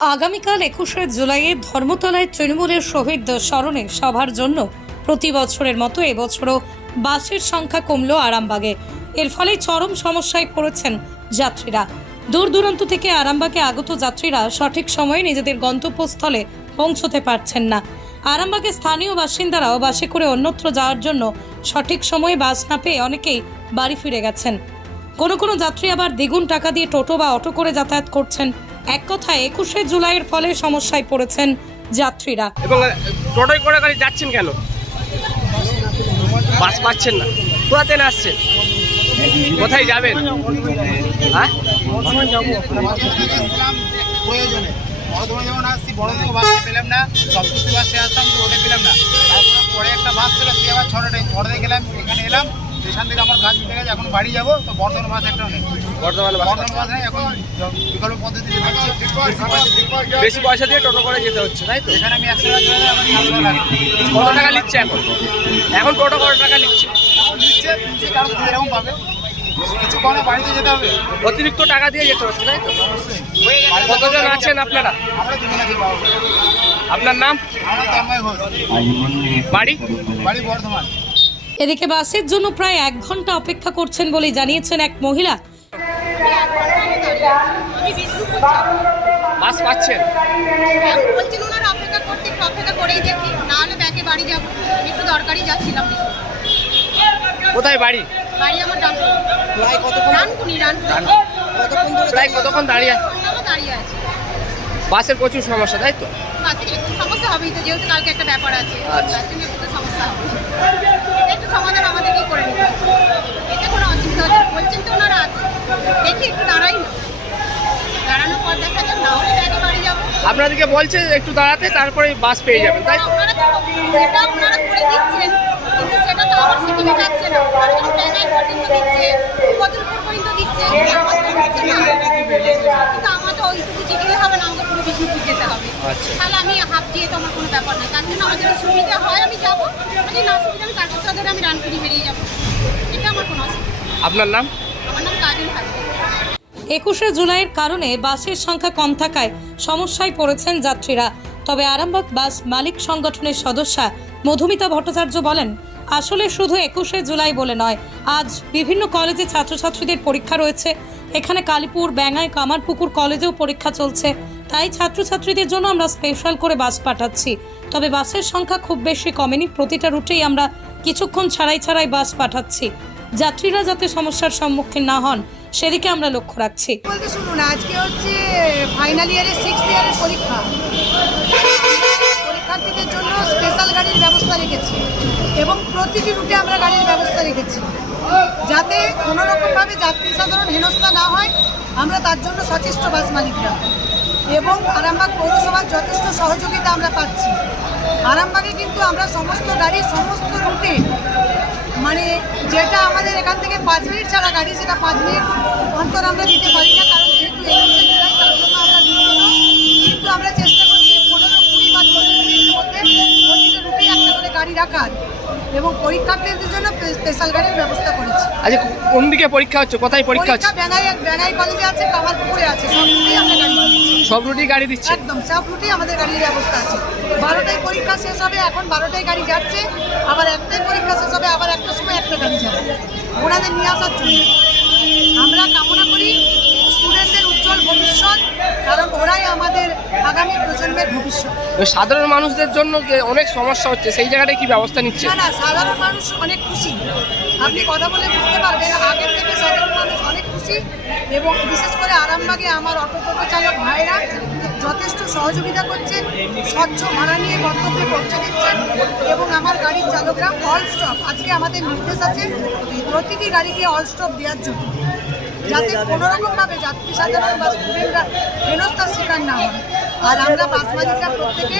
আগামীকাল একুশে জুলাইয়ে ধর্মতলায় তৃণমূলের শহীদ স্মরণে সভার জন্য প্রতি বছরের মতো এবছরও বাসের সংখ্যা কমল আরামবাগে। এর ফলে চরম সমস্যায় পড়েছেন যাত্রীরা। দূর দূরান্ত থেকে আরামবাগে আগত যাত্রীরা সঠিক সময়ে নিজেদের গন্তব্যস্থলে পৌঁছতে পারছেন না। আরামবাগে স্থানীয় বাসিন্দারাও বাসে করে অন্যত্র যাওয়ার জন্য সঠিক সময়ে বাস না পেয়ে অনেকেই বাড়ি ফিরে গেছেন। কোনো কোনো যাত্রী আবার দ্বিগুণ টাকা দিয়ে টোটো বা অটো করে যাতায়াত করছেন। এক কথায় একুশে জুলাইয়ের ফলে সমস্যায় পড়েছেন যাত্রীরা। এবং টোটোয় করে করে যাচ্ছেন কেন? বাস পাচ্ছেন না। কোথাতে না আসছেন? কোথায় যাবেন? হ্যাঁ? প্রয়োজনে বড়দমে যেমন আসছি বড়দমে বাসে পেলাম না সপ্তশী বাসে আসতাম তো ওটা পেলাম না। তারপরে পরে একটা বাস ছিল সে আবার ছটাটায় ছটায় গেলাম এখানে এলাম সেখান থেকে আমার কাজ মিটে গেছে এখন বাড়ি যাব তো বর্ধমান বাস একটাও নেই। বর্ধমানে বর্ধমান বাস নেই এখন বিকল্প পদ্ধতিতে বেশি পয়সা- দিয়ে টোটো করে যেতে হচ্ছে তাই তো? এখানে আমি একশো টাকা করে আমার সাতশো লাগে কত টাকা নিচ্ছে এখন? এখন টোটো কত টাকা নিচ্ছে? নিচ্ছে নিচ্ছে কারণ এরকম পাবে। কিছু বাড়িতে যেতে হবে। অতিরিক্ত টাকা দিয়ে যেতে হচ্ছে তাই তো? কতজন আছেন আপনারা? আমরা দুজন আছি আপনার নাম? বাড়ি? বাড়ি বর্ধমান। এদিকে বাসের জন্য প্রায় এক ঘণ্টা অপেক্ষা করছেন বলে জানিয়েছেন এক মহিলা। বাস পাচ্ছেন? বলছেন ওনারা অপেক্ষা করতে একটু অপেক্ষা করেই দেখি। নাহলে ব্যাকে বাড়ি যাব। একটু দরকারই যাচ্ছিলাম। কোথায় বাড়ি? বাড়ি আমার ডানকুনি প্রায় কতক্ষণ? ডানকুনি ডানকুনি প্রায় কতক্ষণ দাঁড়িয়ে আছে? দাঁড়িয়ে আছে। বাসের প্রচুর সমস্যা তাই তো? বাসে একটু সমস্যা হবেই তো যেহেতু কালকে একটা ব্যাপার আছে। আচ্ছা। তার জন্য একটু সমস্যা হবে। সমাধান আমাদেরকেই করে নিতে। এতে কোনো অসুবিধা হচ্ছে। বলছেন তো ওনারা আছে। দেখি একটু দাঁড়াই না। দাঁড়ানোর পর দেখা যাক না হলে ব্যাকে বাড়ি যাব। আপনাদেরকে বলছে একটু দাঁড়াতে তারপরে বাস পেয়ে যাবেন তাই ওনারা তো সেটা ওনারা করে দিচ্ছেন। কিন্তু সেটা তো আমার যাচ্ছে না। ওনারা যেন ব্যাঙ্গাই পর্যন্ত দিচ্ছে? পর্যন্ত কিন্তু আমার তো ওইটুকু যেতে হবে না। আমাকে যেতে হবে। আচ্ছা। তাহলে আমি হাফ দিয়ে তো আমার কোনো ব্যাপার নেই তার জন্য আমার যদি সুবিধা হয় আমি যাব। যদি না সুবিধা আমি কার্যকর ধরে আমি রানপুরি বেরিয়ে যাব। এটা আমার কোনো অসুবিধা আপনার নাম? আমার নাম কাজল থাকবে একুশে জুলাইয়ের কারণে বাসের সংখ্যা কম থাকায় সমস্যায় পড়েছেন যাত্রীরা। তবে আরামবাগ বাস মালিক সংগঠনের সদস্যা মধুমিতা ভট্টাচার্য বলেন আসলে শুধু একুশে জুলাই বলে নয় আজ বিভিন্ন কলেজে ছাত্রছাত্রীদের পরীক্ষা রয়েছে। এখানে কালীপুর, ব্যাঙাই, কামারপুকুর কলেজেও পরীক্ষা চলছে। তাই ছাত্রছাত্রীদের জন্য আমরা স্পেশাল করে বাস পাঠাচ্ছি। তবে বাসের সংখ্যা খুব বেশি কমেনি, প্রতিটা রুটেই আমরা কিছুক্ষণ ছাড়াই ছাড়াই বাস পাঠাচ্ছি। যাত্রীরা যাতে সমস্যার সম্মুখীন না হন, সেদিকে আমরা লক্ষ্য রাখছি। বলতে শুনুন, আজকে হচ্ছে ফাইনাল ইয়ারের সিক্স ইয়ারের পরীক্ষা। পরীক্ষার্থীদের জন্য স্পেশাল গাড়ির ব্যবস্থা রেখেছি এবং প্রতিটি রুটে আমরা গাড়ির ব্যবস্থা রেখেছি। যাতে কোনো রকমভাবে যাত্রী সাধারণ হেনস্থা না হয়, আমরা তার জন্য সচেষ্ট বাস মালিকরা। এবং আরামবাগ পৌরসভার যথেষ্ট সহযোগিতা আমরা পাচ্ছি। আরামবাগে কিন্তু আমরা সমস্ত গাড়ি সমস্ত রুটে মানে যেটা আমাদের এখান থেকে পাঁচ মিনিট ছাড়া গাড়ি, সেটা পাঁচ মিনিট অন্তর আমরা দিতে পারি না, কারণ যেহেতু একুশে জুলাই তার জন্য আমরা দিতে না কিন্তু আমরা চেষ্টা করছি পনেরো কুড়ি বা চল্লিশ মিনিটের মধ্যে প্রতিটি রুটে একটা করে গাড়ি রাখার এবং পরীক্ষার্থীদের জন্য স্পেশাল গাড়ির ব্যবস্থা করেছি। আচ্ছা কোন দিকে পরীক্ষা হচ্ছে? কোথায় পরীক্ষা হচ্ছে? ব্যাঙ্গাই ব্যাঙ্গাই কলেজে আছে কামালপুকুরে আছে সব রুটেই আমরা গাড়ি দিচ্ছি সব রুটেই গাড়ি দিচ্ছে? একদম সব রুটেই আমাদের গাড়ির ব্যবস্থা আছে। বারোটায় পরীক্ষা শেষ হবে এখন বারোটায় গাড়ি যাচ্ছে আবার একটাই পরীক্ষা শেষ হবে আবার একটা সময় একটা গাড়ি যাবে। ওনাদের নিয়ে আসার জন্য। আমরা কামনা করি ভবিষ্যৎ কারণ ওরাই আমাদের আগামী প্রজন্মের ভবিষ্যৎ। সাধারণ মানুষদের জন্য যে অনেক সমস্যা হচ্ছে সেই জায়গাটায় কি ব্যবস্থা নিচ্ছে? না না সাধারণ মানুষ অনেক খুশি। আপনি কথা বলে বুঝতে পারবেন আগের থেকে সাধারণ মানুষ অনেক খুশি এবং বিশেষ করে আরামবাগে আমার অটো টোটো চালক ভাইরা যথেষ্ট সহযোগিতা করছেন স্বচ্ছ ভাড়া নিয়ে গন্তব্যে পৌঁছে দিচ্ছেন এবং আমার গাড়ির চালকরা অল স্টপ আজকে আমাদের নির্দেশ আছে প্রতিটি গাড়িকে অল স্টপ দেওয়ার জন্য। যাতে কোনো রকমভাবে যাত্রী সাধারণ বা স্টুডেন্টরা হেনস্থার শিকার না হয়। আর আমরা বাস মালিকরা প্রত্যেকে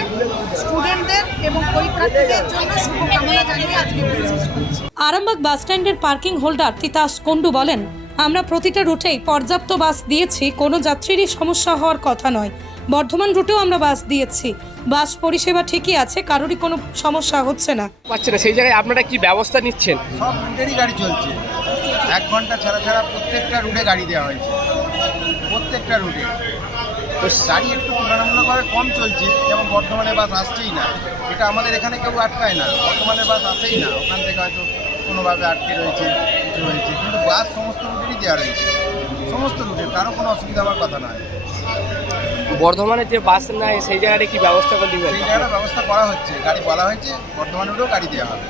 স্টুডেন্টদের এবং পরীক্ষার্থীদের জন্য শুভকামনা জানিয়ে আজকে শেষ করছি। আরামবাগ বাস স্ট্যান্ডের পার্কিং হোল্ডার তিতাস কুণ্ডু বলেন আমরা প্রতিটা রুটেই পর্যাপ্ত বাস দিয়েছি কোনো যাত্রীরই সমস্যা হওয়ার কথা নয়। বর্ধমান রুটেও আমরা বাস দিয়েছি। বাস পরিষেবা ঠিকই আছে কারোরই কোনো সমস্যা হচ্ছে না। পাচ্ছে না সেই জায়গায় আপনারা কি ব্যবস্থা নিচ্ছেন? সব গাড়ি চলছে। এক ঘণ্টা ছাড়া ছাড়া প্রত্যেকটা রুটে গাড়ি দেওয়া হয়েছে। প্রত্যেকটা রুটে। তো গাড়ি একটু তুলনামূলকভাবে কম চলছে যেমন বর্ধমানে বাস আসছেই না। এটা আমাদের এখানে কেউ আটকায় না। বর্ধমানের বাস আসেই না। ওখান থেকে হয়তো কোনোভাবে আটকে রয়েছে কিছু হয়েছে। কিন্তু বাস সমস্ত রুটেরই দেওয়া রয়েছে। সমস্ত রুটে কারও কোনো অসুবিধা হওয়ার কথা নয়। বর্ধমানে যে বাস নেয় সেই জায়গাটা কি ব্যবস্থা করে দিবেন? সেই জায়গাটা ব্যবস্থা করা হচ্ছে। গাড়ি বলা হয়েছে বর্ধমানে রুটেও গাড়ি দেওয়া হবে।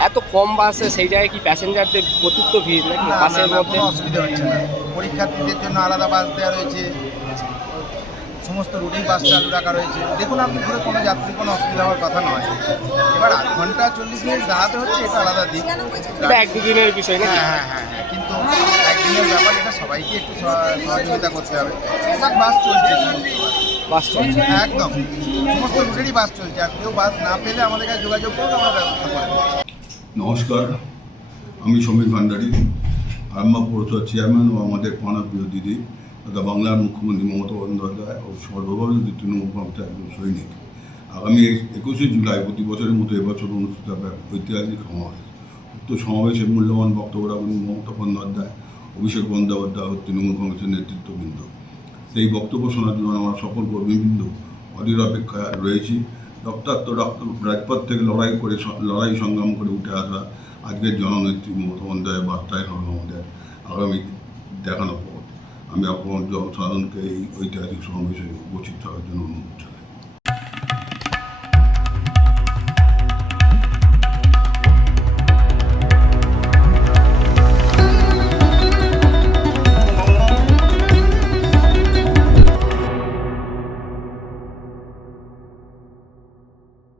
এত কম বাসে সেই জায়গায় কি প্যাসেঞ্জারদের প্রচুর তো ভিড় নাকি না, না, বাসের মধ্যে কোনো অসুবিধা হচ্ছে না। পরীক্ষার্থীদের জন্য আলাদা বাস দেওয়া রয়েছে সমস্ত রুটেই বাস চালু রাখা রয়েছে। দেখুন আপনি ঘুরে কোনো যাত্রী কোনো অসুবিধা হওয়ার কথা নয়। এবার আধ ঘণ্টা চল্লিশ মিনিট দাঁড়াতে হচ্ছে এটা আলাদা দিক। এটা এক দুদিনের বিষয় নাকি? হ্যাঁ হ্যাঁ হ্যাঁ হ্যাঁ কিন্তু একদিনের ব্যাপার এটা সবাইকে একটু সহ- সহযোগিতা করতে হবে। এবার বাস চলছে বাস। চলছে। একদম। সমস্ত রুটেরই বাস চলছে আর কেউ বাস না পেলে আমাদের কাছে যোগাযোগ করুন আমরা ব্যবস্থা করে নমস্কার, আমি সমীর ভান্ডারী, আরামবাগ পৌরসভার চেয়ারম্যান ও আমাদের পানা প্রিয় দিদি, তথা বাংলার মুখ্যমন্ত্রী মমতা বন্দ্যোপাধ্যায় ও সর্বভারতীয় তৃণমূল কংগ্রেসের একজন সৈনিক। আগামী একুশে জুলাই প্রতি বছরের মতো এবছর অনুষ্ঠিত হবে ঐতিহাসিক সমাবেশ। উক্ত সমাবেশে মূল্যবান বক্তব্য রাখবেন মমতা বন্দ্যোপাধ্যায়, অভিষেক বন্দ্যোপাধ্যায় ও তৃণমূল কংগ্রেসের নেতৃত্ববৃন্দ। সেই বক্তব্য শোনার জন্য আমরা সকল কর্মীবৃন্দ অধীর অপেক্ষায় রয়েছি। রক্তাক্ত রক্ত রাজপথ থেকে লড়াই করে লড়াই সংগ্রাম করে উঠে আসা আজকের জননেত্রী মমতা বন্দ্যোপাধ্যায়ের বার্তায় হবে আমাদের আগামী দেখানো পথ। আমি আপনার জনসাধারণকে এই ঐতিহাসিক সমাবেশে উপস্থিত থাকার জন্য অনুরোধ